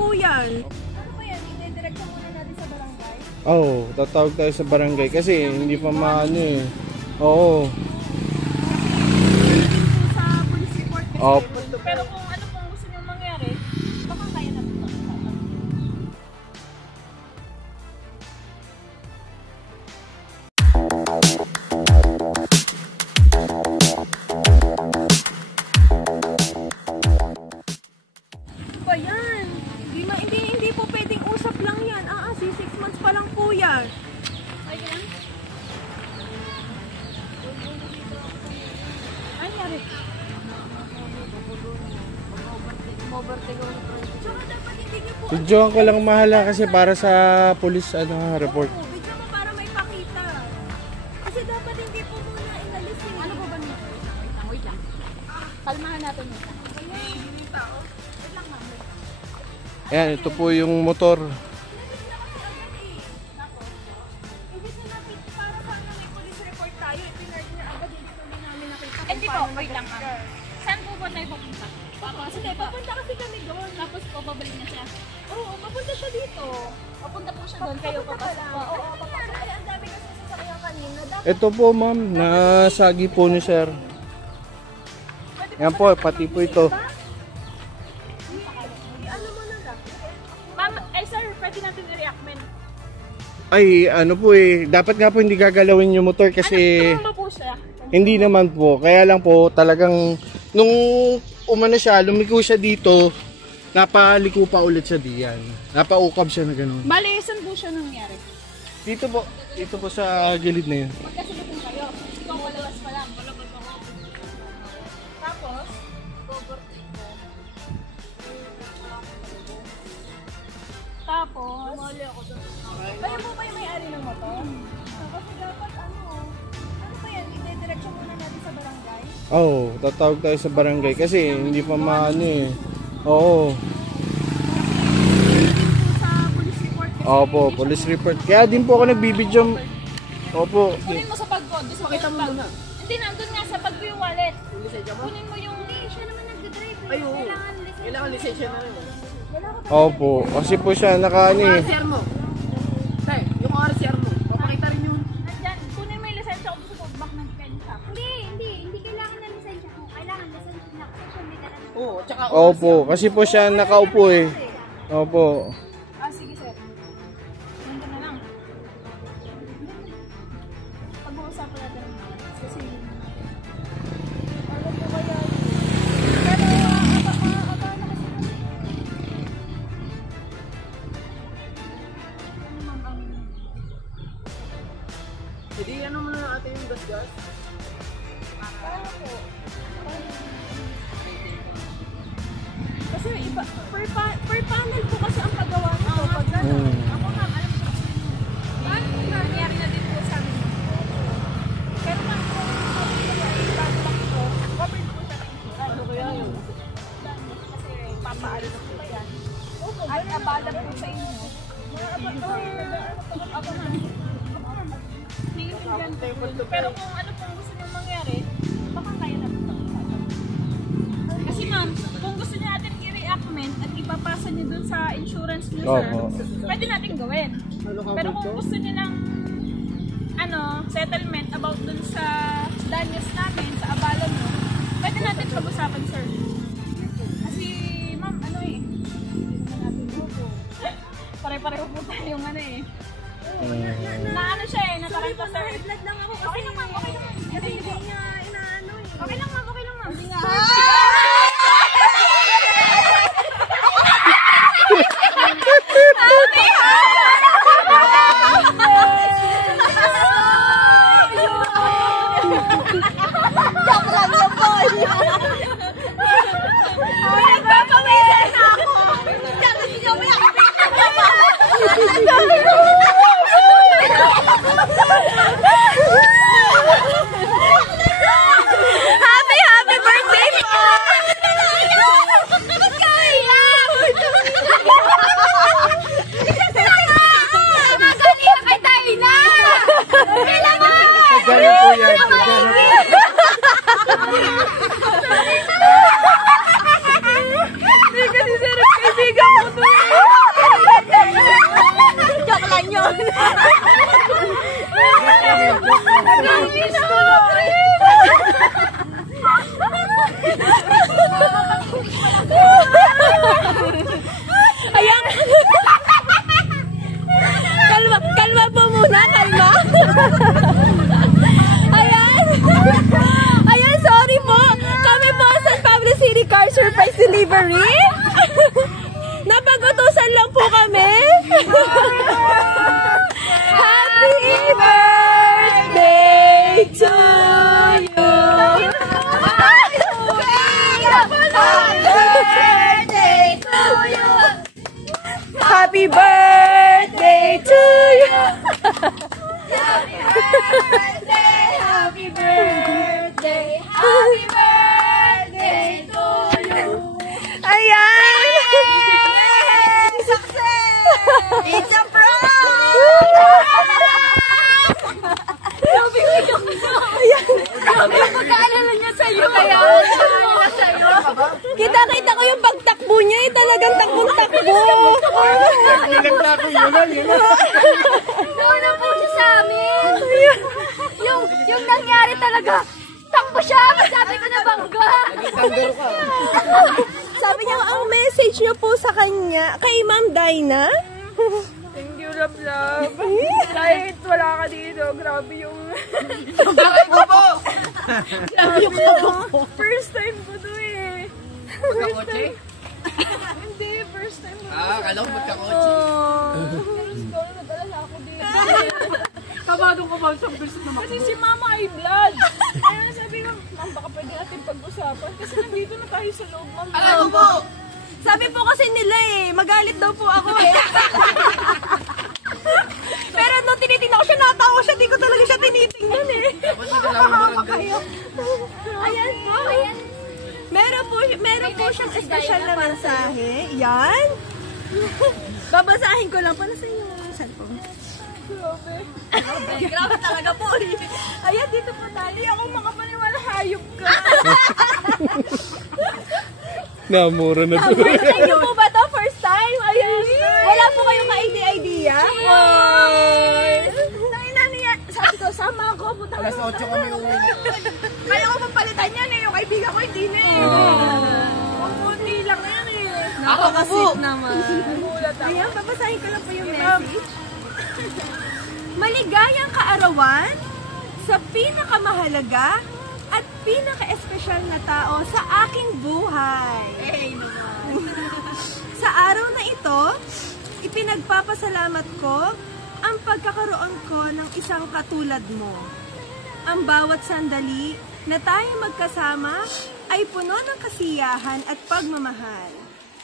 po yan. Ano ba yan? Ide-direct muna natin sa barangay? Oo, tatawag tayo sa barangay kasi hindi pa maano eh. Oo. Sa police report kasi. Oh. Pero kung ano pong gusto nyo mangyari, baka kaya natin ito. Ba yan? Hindi po pwedeng usap lang yan. 6 months pa lang po yan. Ayan. Ay, yari. Tsaka dapat hindi niyo po... Videoan ko lang mahala kasi para sa police report. Oo, video mo para may pakita. Kasi dapat hindi po muna inalis eh. Ano po ba niya? Wait lang. Kalmahan natin yun. Ayan, hindi tao. Wait lang ma'am. Ayan, ito po yung motor. Hindi po, wait lang ma'am. Saan po ba tayo pupunta? Sige, papunta kasi kami doon. Tapos po, babalik na siya. Oo, papunta siya dito. Papunta po siya doon. Kayo papasok po. Oo, papasok. Ay, ang dami kasi sasakyan kanina. Ito po ma'am, nasagi po ni sir. Yan po, pati po ito. Ano mo na lang? Ma'am, ay sir, pwede natin i-react Ay, ano po eh, dapat nga po hindi gagalawin yung motor kasi... Ano po siya? Hindi naman po, kaya lang po talagang nung umano siya, lumiko siya dito, napaliko pa ulit siya diyan. Napaukab siya na gano'n. Bale, saan po siya nangyari? Dito po sa gilid na yun. Magkasunod kayo. Ikaw malawas pa lang. Malabas ako. Tapos, overtake ko. Tapos, umali ako doon. Kayo po ba yung may-ari ng motor? Kasi dapat ano ba yan? Ide-direct muna natin sa barangay? Oo, tatawag tayo sa barangay kasi hindi pa maano eh. Oo. Sa police report kasi. Opo, police report. Kaya din po ako nagbibidyo. Opo. Kunin mo sa bag ko. Pakita mo muna. Hindi, nandun nga sa bag ko yung wallet. Kunin mo yung... Siya naman nagdadrive. Ay, oo. Kailangan lisensya na rin. Opo, kasi po siya nakaano eh. RCR mo. Tay, yung RCR mo. Papakita rin yun. Nandyan, kunin mo yung lisensya ko sa footback ng pensa. Hindi kailangan ng lisensya ko. Kailangan lisensya na kasi may dala ng... Oo, tsaka Opo, kasi po siya nakaupo eh. Opo. Sige sir. Nandun na lang. Pag-uusapan natin. Kasi... Alam ko kaya... Pero, abala kasi kami. Ano ma'am ang... hindi ano mo na ate yung gas-gas. Paano po? Kasi iba, per panel po kasi ang paggawa nito. Pag gano'n. Ako ma'am, alam ko kasi paano nangyari na din po sa amin. Pero ma'am, kung bago lang ito, covered po siya ng insurance. Ano kaya yun? Kasi papaalo na po ba yan? At abala po sa inyo. Ako ma'am. Pero kung ano pong gusto nyo mangyari, baka kaya natin ito. Kasi ma'am, kung gusto nyo natin i-reactment at ipapasa nyo dun sa insurance nyo sir, pwede natin gawin. Pero kung gusto nyo ng settlement about dun sa danyos namin, sa abala nyo, pwede natin pag-usapan sir. Kasi ma'am, pare-pareho po tayong na siya eh, nataranta sir. High blood lang ako. Okay lang ma'am, okay lang ma'am. Kasi hindi niya inaano eh. Okay lang ma'am, okay lang ma'am. Hindi nga. Joke lang yung boy. Ay, nagpapawisan na ako. Sabi niyo, may ako. delivery? Napagutusan lang po kami. Happy birthday to you. Happy birthday to you. Happy birthday, happy birthday to you. Ayan. Success! It's a prank! Pagkaalala niya sa'yo. Kaya pagkaalala sa'yo. Kita-kita ko yung pagtakbo niya eh. Talagang takbong-takbo. Doon na po siya sa amin. Yung nangyari talaga. Takbo siya. Sabi ko na bangga. Sabi niya, ang message niyo po sa kanya, kay Ma'am Dinah. Thank you, love. Kahit wala ka dito, grabe yung... First time ko to eh. Magkakotse? Hindi, first time ko. Kala ko magkakotse. Nag-alala ako dito. Kabado ko ba sa person naman? Kasi si Mama ay blood. Kaya nasabi ko, Ma'am, baka pwede natin pag-usapan. Kasi nandito na tayo sa loob, Ma'am. Alam ko po! Sabi po kasi nila eh, magalit daw po ako eh. Pero nung tinitingnan ko siya, natawa siya, di ko talaga siya tinitingnan eh. Tapos hindi lang barangay. Ayan po. Meron po siyang special na mensahe. Yan. Babasahin ko lang. Paano sa inyo yung cellphone? Grabe talaga po. Ayan, dito po tayo. Hindi ako makapaniwala, hayop ka. Namura na to. First time niyo po ba to? First time? Ayan. Wala po kayong ka-idea? Sabi ko, sama ako. Punta Alas 8 kami uwi. Kaya ko papalitan yan eh. Yung kaibigan ko hindi na eh. Kung kunti lang yan eh. Ako ka po! Nagulat ako. Ayan, babasahin ko lang po yung message. Maligayang kaarawan sa pinakamahalaga at pinaka-espesyal na tao sa aking buhay. Sa araw na ito, ipinagpapasalamat ko ang pagkakaroon ko ng isang katulad mo. Ang bawat sandali na tayo magkasama ay puno ng kasiyahan at pagmamahal.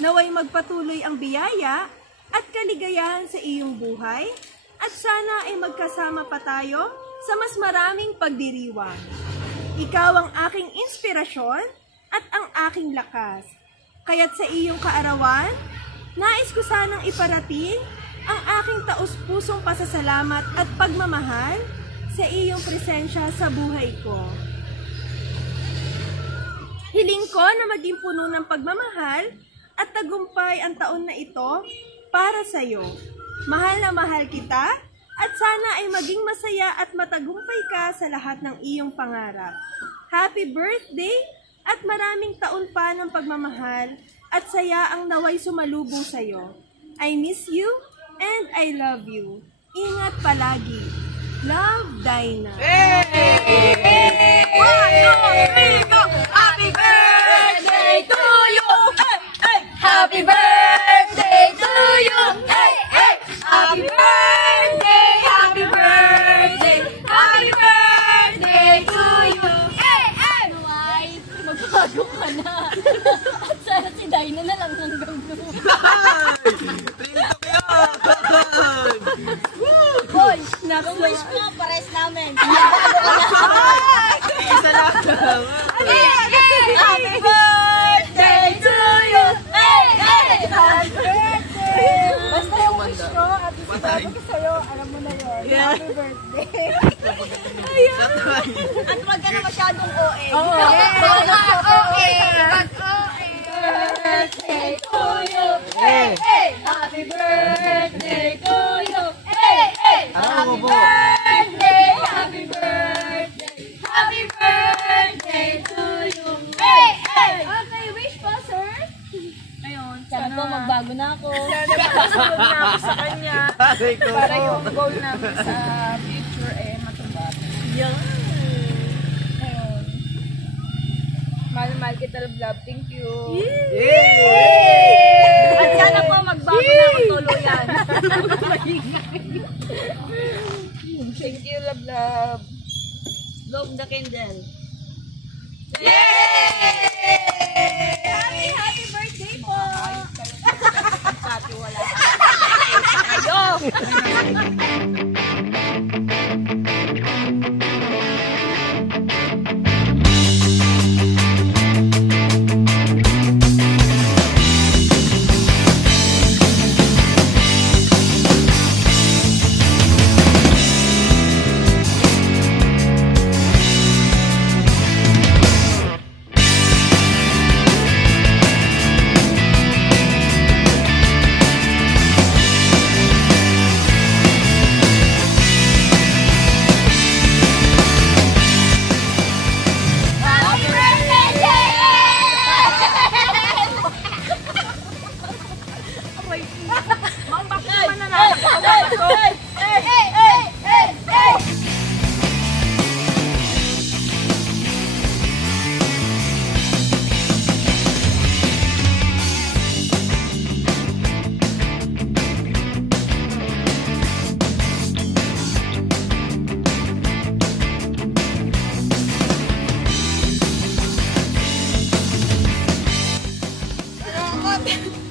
Naway magpatuloy ang biyaya at kaligayahan sa iyong buhay at sana ay magkasama pa tayo sa mas maraming pagdiriwang. Ikaw ang aking inspirasyon at ang aking lakas. Kaya't sa iyong kaarawan, nais ko sanang iparating ang aking taus-pusong pasasalamat at pagmamahal sa iyong presensya sa buhay ko. Hiling ko na maging puno ng pagmamahal at tagumpay ang taon na ito para sa iyo. Mahal na mahal kita at sana ay maging masaya at matagumpay ka sa lahat ng iyong pangarap. Happy birthday at maraming taon pa ng pagmamahal at saya ang naway sumalubong sa iyo. I miss you and I love you. Ingat palagi. Love, Dinah. Happy birthday to you! Happy birthday to you! Happy birthday! Happy birthday! Happy birthday to you! Why? Magbago ka na. At sana si Dinah na lang hanggang doon. Boy, kung wish mo, pares namin. Isa lang. Happy birthday to you! Happy birthday! Basta yung wish ko at isasabi ko sa'yo, alam mo na yun. Happy birthday. At wag ka na masyadong OA. Oo. Birthday to you! Happy birthday to you! Happy birthday! Happy birthday! Happy birthday to you! Okay, wish po, sir. Ngayon, sana po magbago na ako. Sana makasunod na ako sa kanya. Para yung goal namin sa future eh matupad. Ayun. Mahal Mahal kita, love. Thank you. At sana po magbago na ako tuluyan. Thank you, love. Blow the candle. Happy birthday po! Pati wala. Happy birthday,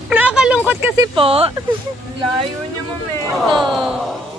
Nakakalungkot kasi po. Layo niyo, mami. Oo.